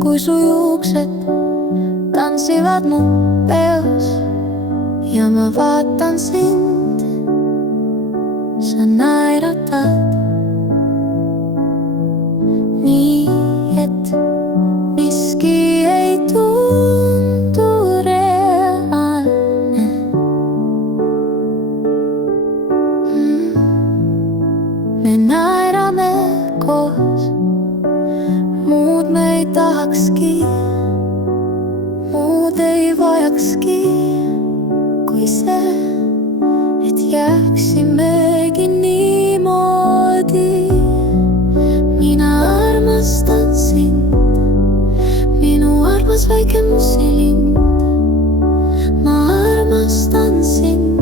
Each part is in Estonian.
kui su juuksed tantsivad mu peos ja ma vaatan sind, sa naeratad nii, et miski ei tundu reaalne. Me naerame koos, muud me ei tahakski, muud ei vajakski kui see, et jääksimegi niimoodi. Mina armastan sind, minu armas väike musilind. Ma armastan sind,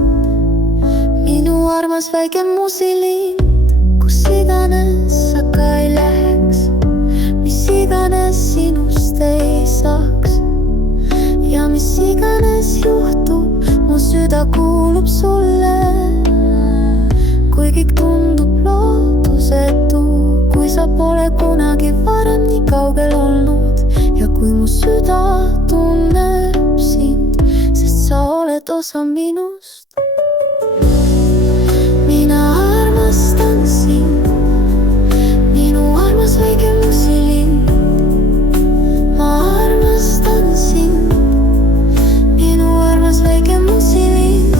minu armas väike musilind. Kus iganes sa ka ei läheks, mis iganes sinust ei saaks ja mis iganes juhtub, mu süda kuulub sulle. Kui kõik tundub lootusetu, kui sa pole kunagi varem nii kaugel olnud ja kui mu süda tunneb sind, sest sa oled osa minust. Mina armastan sind, minu armas väike musilind. Ma armastan sind, minu armas väike musilind.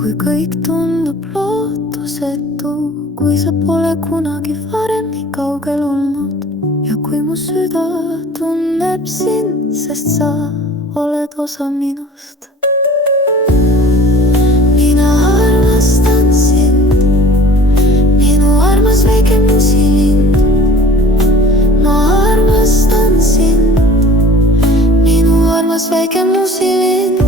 Kui kõik tundub lootusetu, kui sa pole kunagi varem nii kaugel olnud ja kui mu süda tunneb sind, sest sa oled osa minust. Mina armastan sind, minu armas väike musilind. Ma armastan sind, minu armas väike musilind.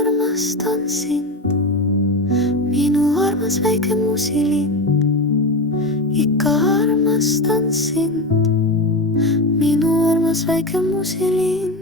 Armastan sind, minu armas väike musilind. Ikka armastan sind, minu armas väike musilind.